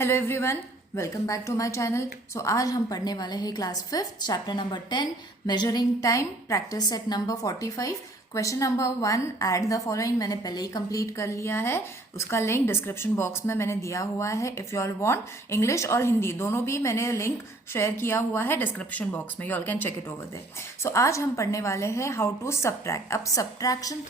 Hello everyone, welcome back to my channel. So आज हम पढ़ने वाले हैं class 5 chapter number 10 measuring time practice set number 45। Question number 1 add the following मैंने पहले ही कंप्लीट कर लिया है। उसका लिंक डिस्क्रिप्शन बॉक्स में मैंने दिया हुआ है। If you all want English और हिंदी दोनों भी मैंने लिंक शेयर किया हुआ है डिस्क्रिप्शन बॉक्स में, you all can check it over there. So आज हम पढ़ने वाले हैं हाउ टू सब्ट्रैक्ट। अब सब्ट्रैक्शन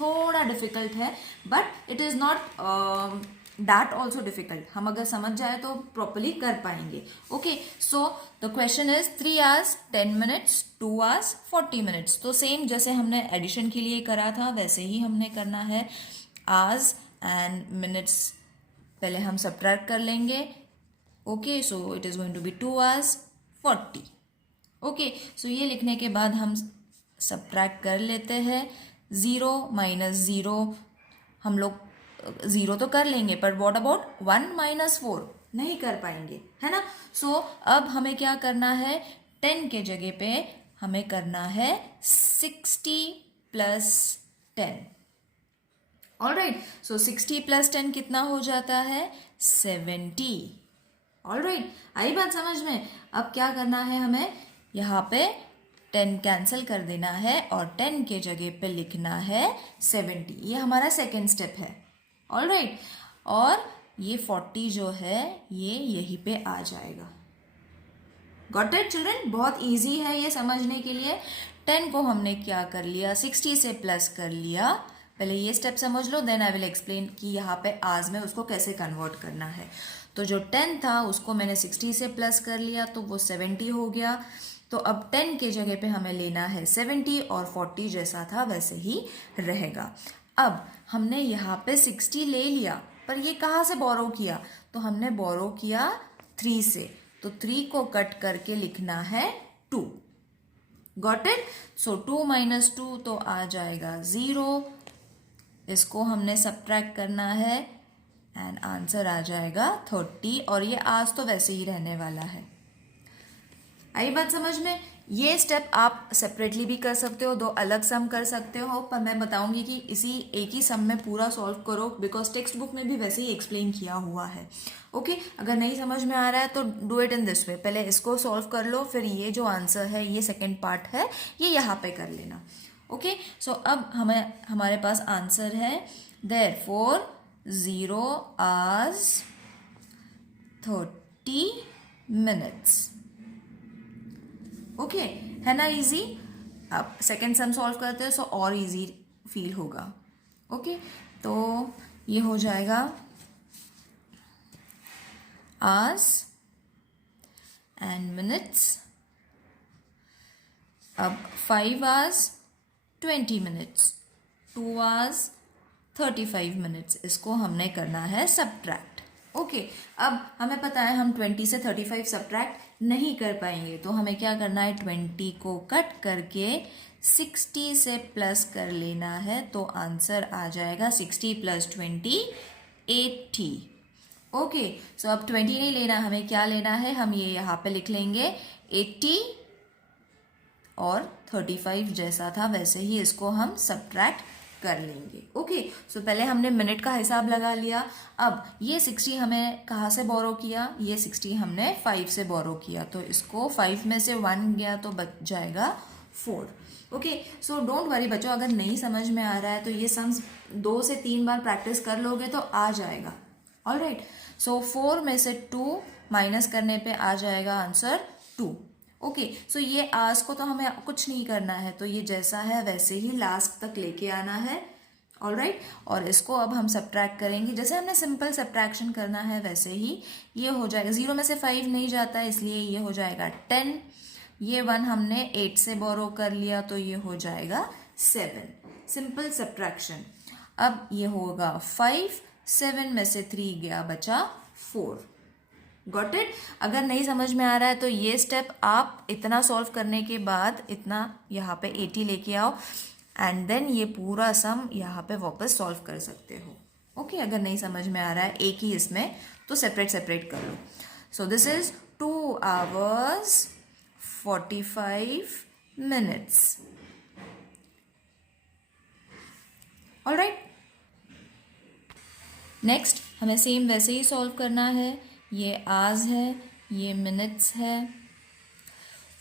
थोड़ा डिफिकल्ट है, but it is not that also difficult. हम अगर समझ जाए तो प्रॉपरली कर पाएंगे। Okay, so the question is 3 hours 10 minutes 2 hours 40 minutes। तो सेम जैसे हमने एडिशन के लिए करा था वैसे ही हमने करना है। hours एंड मिनट्स पहले हम सब्ट्रैक्ट कर लेंगे। Okay, so it is going to be 2 hours 40। Okay, so ये लिखने के बाद हम सब्ट्रैक्ट कर लेते हैं। 0 - 0 हम लोग 0 तो कर लेंगे, पर व्हाट अबाउट 1 - 4 नहीं कर पाएंगे, है ना। सो अब हमें क्या करना है, 10 के जगह पे हमें करना है 60 + 10। ऑलराइट, सो 60 + 10 कितना हो जाता है, 70। ऑलराइट, आई बात समझ में। अब क्या करना है, हमें यहाँ पे 10 कैंसिल कर देना है और 10 के जगह पे लिखना है 70। ये हमारा सेकेंड स्टेप है। ऑलराइट, और ये 40 जो है ये यहीं पे आ जाएगा। Got it children? बहुत इजी है ये समझने के लिए। 10 को हमने क्या कर लिया, 60 से प्लस कर लिया। पहले ये स्टेप समझ लो, देन आई विल एक्सप्लेन कि यहाँ पे आज में उसको कैसे कन्वर्ट करना है। तो जो 10 था उसको मैंने 60 से प्लस कर लिया तो वो 70 हो गया। तो अब 10 के जगह पे हमें लेना है 70 और 40 जैसा था वैसे ही रहेगा। अब हमने यहाँ पे 60 ले लिया, पर ये कहाँ से बोरो किया, तो हमने बोरो किया 3 से। तो 3 को कट करके लिखना है 2। Got it? सो 2 - 2 तो आ जाएगा 0। इसको हमने सब्ट्रैक्ट करना है एंड आंसर आ जाएगा 30। और ये आज तो वैसे ही रहने वाला है। आई बात समझ में। ये स्टेप आप सेपरेटली भी कर सकते हो, 2 अलग सम कर सकते हो, पर मैं बताऊंगी कि इसी एक ही सम में पूरा सॉल्व करो, बिकॉज टेक्स्ट बुक में भी वैसे ही एक्सप्लेन किया हुआ है। ओके, अगर नहीं समझ में आ रहा है तो do it in this way. पहले इसको सॉल्व कर लो, फिर ये जो आंसर है ये सेकेंड पार्ट है ये यहाँ पे कर लेना। ओके, सो अब हमारे पास आंसर है देयरफॉर 0 hours 30 minutes। ओके, है ना इजी। अब सेकेंड सम सॉल्व करते हैं सो और इजी फील होगा। ओके, तो ये हो जाएगा आवर्स एंड मिनट्स। अब 5 hours 20 minutes 2 hours 35 minutes इसको हमने करना है सब्ट्रैक्ट। ओके, अब हमें पता है हम 20 से 35 सब्ट्रैक्ट नहीं कर पाएंगे, तो हमें क्या करना है, 20 को कट करके 60 से प्लस कर लेना है। तो आंसर आ जाएगा 60 + 20 80। ओके, सो अब 20 नहीं लेना, हमें क्या लेना है, हम ये यहाँ पे लिख लेंगे 80 और 35 जैसा था वैसे ही इसको हम सब्ट्रैक्ट कर लेंगे। ओके, सो पहले हमने मिनट का हिसाब लगा लिया। अब ये 60 हमें कहाँ से बोरो किया, ये 60 हमने 5 से बोरो किया, तो इसको 5 में से 1 गया तो बच जाएगा 4। ओके, सो डोंट वरी बच्चों, अगर नहीं समझ में आ रहा है तो ये सम्स 2 से 3 बार प्रैक्टिस कर लोगे तो आ जाएगा। ऑलराइट, सो 4 में से 2 माइनस करने पे आ जाएगा आंसर 2। ओके, सो ये आज को तो हमें कुछ नहीं करना है, तो ये जैसा है वैसे ही लास्ट तक लेके आना है। ऑलराइट, और इसको अब हम सब्ट्रैक्ट करेंगे जैसे हमने सिंपल सब्ट्रैक्शन करना है वैसे ही ये हो जाएगा। 0 में से 5 नहीं जाता है इसलिए ये हो जाएगा 10। ये 1 हमने 8 से बोरो कर लिया तो ये हो जाएगा 7। Simple subtraction. अब ये होगा 5, 7 में से 3 गया बचा 4। Got it? अगर नहीं समझ में आ रहा है तो ये स्टेप आप इतना सॉल्व करने के बाद इतना यहाँ पे 80 लेके आओ एंड देन ये पूरा सम यहाँ पे वापस सॉल्व कर सकते हो। ओके, अगर नहीं समझ में आ रहा है एक ही इसमें तो सेपरेट कर लो। So this is 2 hours 45 minutes। Alright, next हमें सेम वैसे ही सॉल्व करना है। ये आवर्स है, ये मिनट्स है।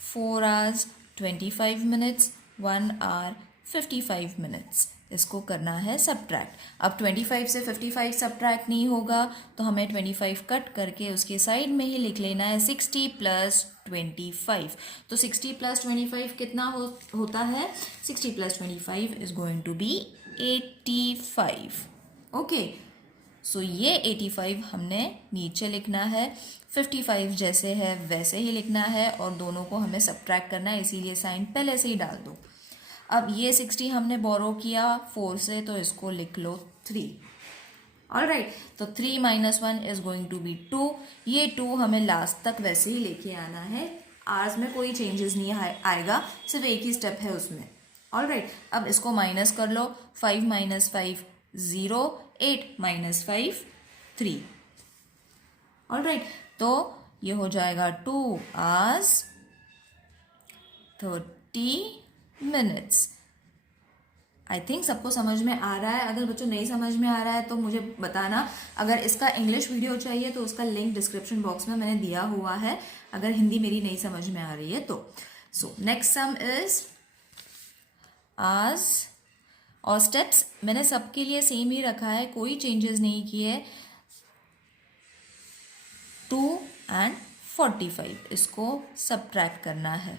4 hours 25 minutes, 1 hour 55 minutes। इसको करना है सब्ट्रैक्ट। अब 25 से 55 सब्ट्रैक्ट नहीं होगा तो हमें 25 कट करके उसके साइड में ही लिख लेना है 60 प्लस 25। तो 60 प्लस 25 कितना होता है? 60 plus 25 is going to be 85। Okay, so ये 85 हमने नीचे लिखना है, 55 जैसे है वैसे ही लिखना है और दोनों को हमें सब्ट्रैक्ट करना है, इसीलिए साइन पहले से ही डाल दो। अब ये 60 हमने बोरो किया 4 से, तो इसको लिख लो 3। ऑलराइट, तो 3 minus 1 is going to be 2। ये 2 हमें लास्ट तक वैसे ही लेके आना है, आवर्स में कोई चेंजेस नहीं आएगा, सिर्फ एक ही स्टेप है उसमें। ऑलराइट, अब इसको माइनस कर लो। 5 माइनस 5 0, 8 माइनस 5 3। ऑलराइट, तो ये हो जाएगा 2 hours 30 minutes। आई थिंक सबको समझ में आ रहा है। अगर बच्चों नहीं समझ में आ रहा है तो मुझे बताना। अगर इसका इंग्लिश वीडियो चाहिए तो उसका लिंक डिस्क्रिप्शन बॉक्स में मैंने दिया हुआ है, अगर हिंदी मेरी नहीं समझ में आ रही है तो। सो नेक्स्ट सम इज आज, और स्टेप्स मैंने सबके लिए सेम ही रखा है, कोई चेंजेस नहीं किए। 2 and 45 इसको सब्ट्रैक्ट करना है।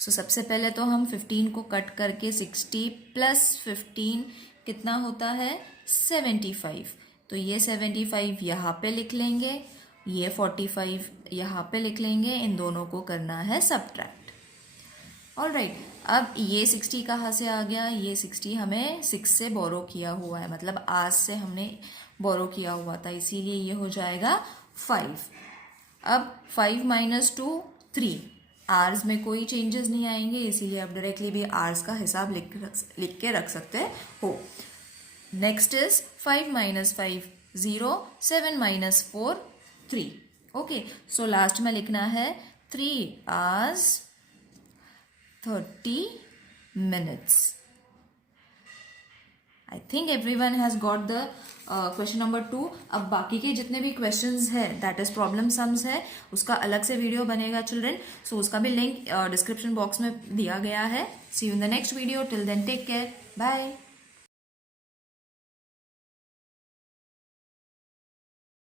सो सबसे पहले तो हम 15 को कट करके 60 प्लस 15 कितना होता है? 75। तो ये 75 यहाँ पे लिख लेंगे, ये 45 यहाँ पे लिख लेंगे, इन दोनों को करना है सब्ट्रैक्ट। ऑलराइट, अब ये 60 कहाँ से आ गया? ये 60 हमें 6 से बोरो किया हुआ है, मतलब आज से हमने बोरो किया हुआ था, इसीलिए ये हो जाएगा 5। अब 5 माइनस 2 3, आवर्स में कोई चेंजेस नहीं आएंगे, इसीलिए आप डायरेक्टली भी आवर्स का हिसाब लिख के रख सकते हो। Next is 5 minus 5 0, 7 minus 4 3। Okay, so last में लिखना है 3 hours 30 minutes। I think everyone has got the question number 2। अब बाकी के जितने भी क्वेश्चंस है दैट इज प्रॉब्लम सम्स है, उसका अलग से वीडियो बनेगा चिल्ड्रन, सो उसका भी लिंक डिस्क्रिप्शन बॉक्स में दिया गया है। See you in the next video, till then take care, bye.